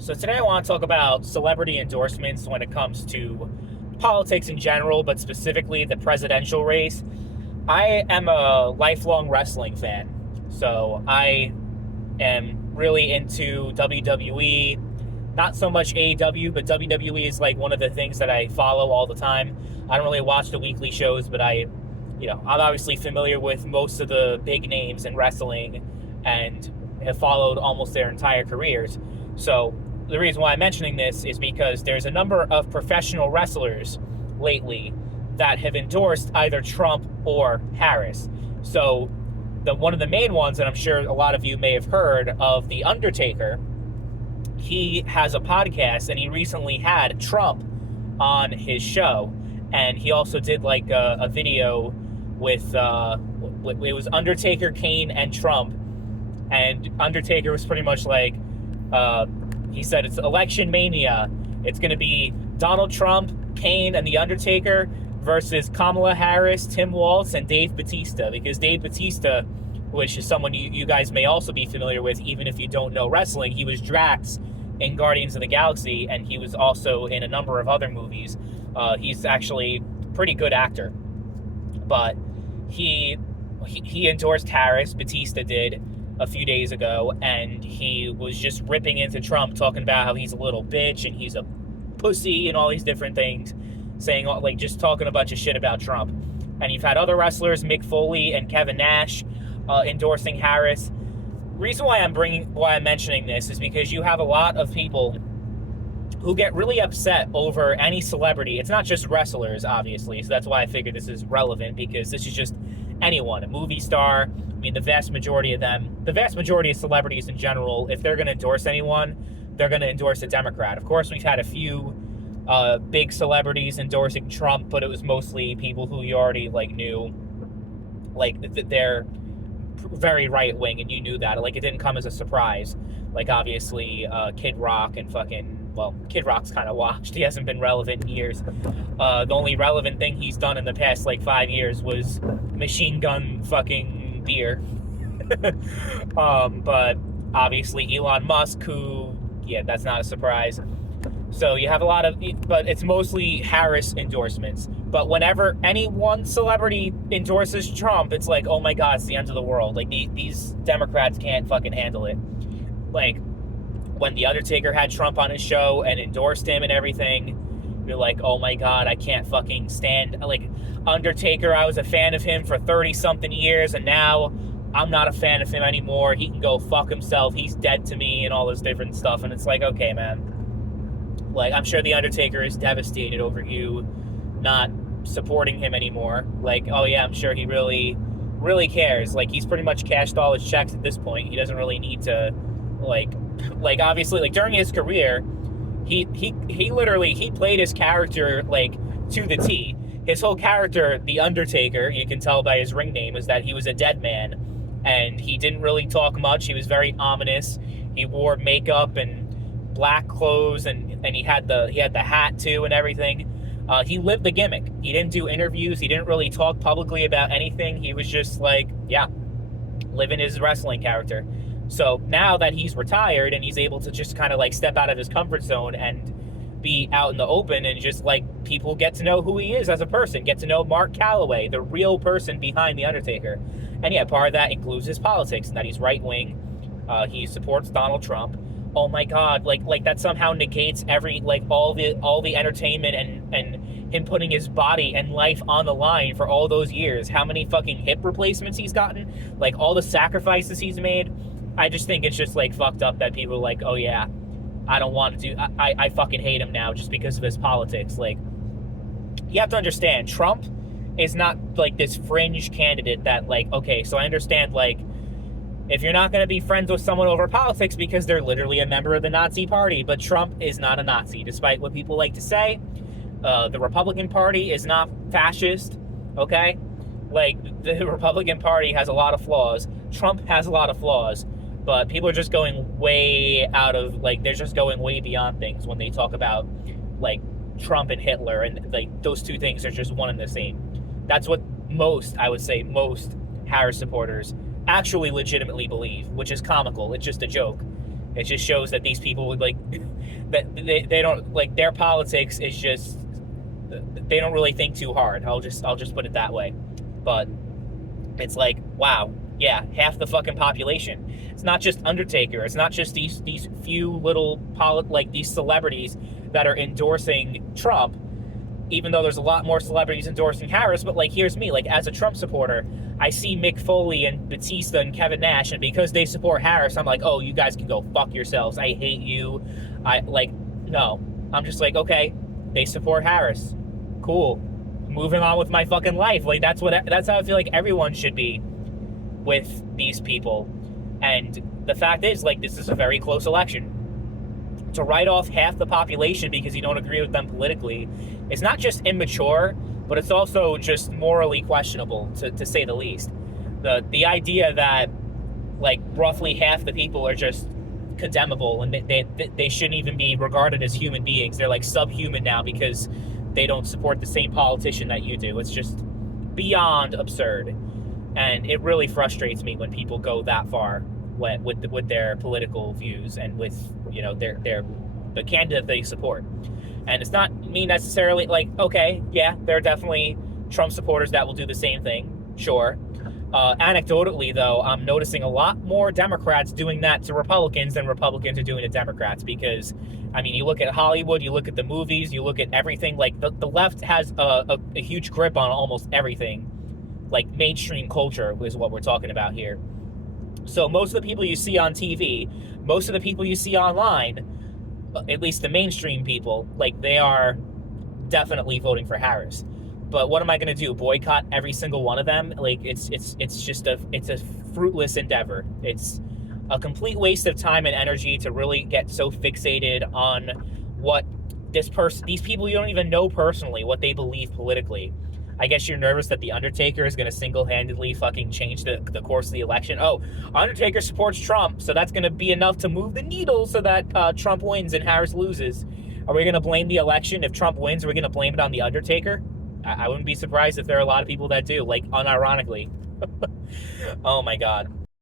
So today I want to talk about celebrity endorsements when it comes to politics in general, but specifically the presidential race. I am a lifelong wrestling fan, so I am really into WWE. Not so much AEW, but WWE is like one of the things that I follow all the time. I don't really watch the weekly shows, but I'm obviously familiar with most of the big names in wrestling and have followed almost their entire careers. So the reason why I'm mentioning this is because there's a number of professional wrestlers lately that have endorsed either Trump or Harris. So one of the main ones, and I'm sure a lot of you may have heard of, The Undertaker. He has a podcast, and he recently had Trump on his show, and he also did like a video with it was Undertaker, Kane, and Trump, and Undertaker was pretty much like he said it's election mania. It's going to be Donald Trump, Kane, and The Undertaker versus Kamala Harris, Tim Walz, and Dave Bautista, because Dave Bautista, which is someone you guys may also be familiar with, even if you don't know wrestling, he was Drax in Guardians of the Galaxy, and he was also in a number of other movies. He's actually a pretty good actor. But he endorsed Harris, Bautista did, a few days ago, and he was just ripping into Trump, talking about how he's a little bitch and he's a pussy and all these different things, saying, like, just talking a bunch of shit about Trump. And you've had other wrestlers, Mick Foley and Kevin Nash, endorsing Harris. Reason why I'm mentioning this is because you have a lot of people who get really upset over any celebrity. It's not just wrestlers, obviously, so that's why I figured this is relevant, because this is just anyone, a movie star. I mean, the vast majority of celebrities in general, if they're going to endorse anyone, they're going to endorse a Democrat. Of course, we've had a few big celebrities endorsing Trump, but it was mostly people who you already knew, they're very right wing, and you knew that. Like, it didn't come as a surprise. Like, obviously, Kid Rock and Kid Rock's kind of washed. He hasn't been relevant in years. The only relevant thing he's done in the past 5 years was Machine Gun fucking beer. But obviously Elon Musk, who, yeah, that's not a surprise. So you have a lot of, but it's mostly Harris endorsements. But whenever any one celebrity endorses Trump, it's like, oh my God, it's the end of the world. Like, these Democrats can't fucking handle it. Like, when The Undertaker had Trump on his show and endorsed him and everything, you're like, oh my God, I can't fucking stand, like, Undertaker, I was a fan of him for 30-something years, and now I'm not a fan of him anymore. He can go fuck himself. He's dead to me, and all this different stuff. And it's like, okay, man. Like, I'm sure The Undertaker is devastated over you not supporting him anymore. Like, oh yeah, I'm sure he really, really cares. Like, he's pretty much cashed all his checks at this point. He doesn't really need to, like obviously, like, during his career, he played his character, to the T. His whole character, The Undertaker, you can tell by his ring name, is that he was a dead man, and he didn't really talk much. He was very ominous. He wore makeup and black clothes, and he had the hat too and everything. He lived the gimmick. He didn't do interviews. He didn't really talk publicly about anything. He was just living his wrestling character. So now that he's retired and he's able to just kind of step out of his comfort zone and be out in the open, and just people get to know who he is as a person, get to know Mark Calloway, the real person behind The Undertaker. And yeah, part of that includes his politics, and that he's right wing. He supports Donald Trump. Oh my God, like that somehow negates all the entertainment and him putting his body and life on the line for all those years. How many fucking hip replacements he's gotten, all the sacrifices he's made. I just think it's just fucked up that people are like, oh yeah, I don't want to do, I fucking hate him now just because of his politics. You have to understand, Trump is not this fringe candidate that okay, so I understand if you're not going to be friends with someone over politics because they're literally a member of the Nazi party, but Trump is not a Nazi, despite what people like to say. The Republican Party is not fascist, okay? The Republican Party has a lot of flaws. Trump has a lot of flaws, but people are just going way out of, they're just going way beyond things when they talk about, Trump and Hitler, and, those two things are just one and the same. That's what most Harris supporters actually legitimately believe, which is comical. It's just a joke. It just shows that these people would like that they don't like their politics is just they don't really think too hard. I'll just put it that way. But it's like, wow, yeah, half the fucking population. It's not just Undertaker. It's not just these few little like these celebrities that are endorsing Trump. Even though there's a lot more celebrities endorsing Harris, but like, here's me, like as a Trump supporter, I see Mick Foley and Batista and Kevin Nash, and because they support Harris, I'm like, oh, you guys can go fuck yourselves. I hate you. I like, no. I'm just like, okay, they support Harris. Cool. Moving on with my fucking life. Like that's how I feel like everyone should be with these people. And the fact is, like, this is a very close election. To write off half the population because you don't agree with them politically is not just immature, but it's also just morally questionable, to say the least. The idea that like roughly half the people are just condemnable and they shouldn't even be regarded as human beings. They're like subhuman now because they don't support the same politician that you do. It's just beyond absurd, and it really frustrates me when people go that far with their political views and with, you know, the candidate they support. And it's not me necessarily like, okay, yeah, there are definitely Trump supporters that will do the same thing, sure. Anecdotally, though, I'm noticing a lot more Democrats doing that to Republicans than Republicans are doing to Democrats. Because, I mean, you look at Hollywood, you look at the movies, you look at everything. Like, the left has a huge grip on almost everything. Like, mainstream culture is what we're talking about here. So most of the people you see on TV, most of the people you see online, at least the mainstream people, like, they are definitely voting for Harris. But what am I going to do? Boycott every single one of them? Like, it's just a fruitless endeavor. It's a complete waste of time and energy to really get so fixated on what these people you don't even know personally, what they believe politically. I guess you're nervous that the Undertaker is going to single-handedly fucking change the course of the election. Oh, Undertaker supports Trump, so that's going to be enough to move the needle so that Trump wins and Harris loses. Are we going to blame the election? If Trump wins, are we going to blame it on the Undertaker? I wouldn't be surprised if there are a lot of people that do, like, unironically. Oh my God.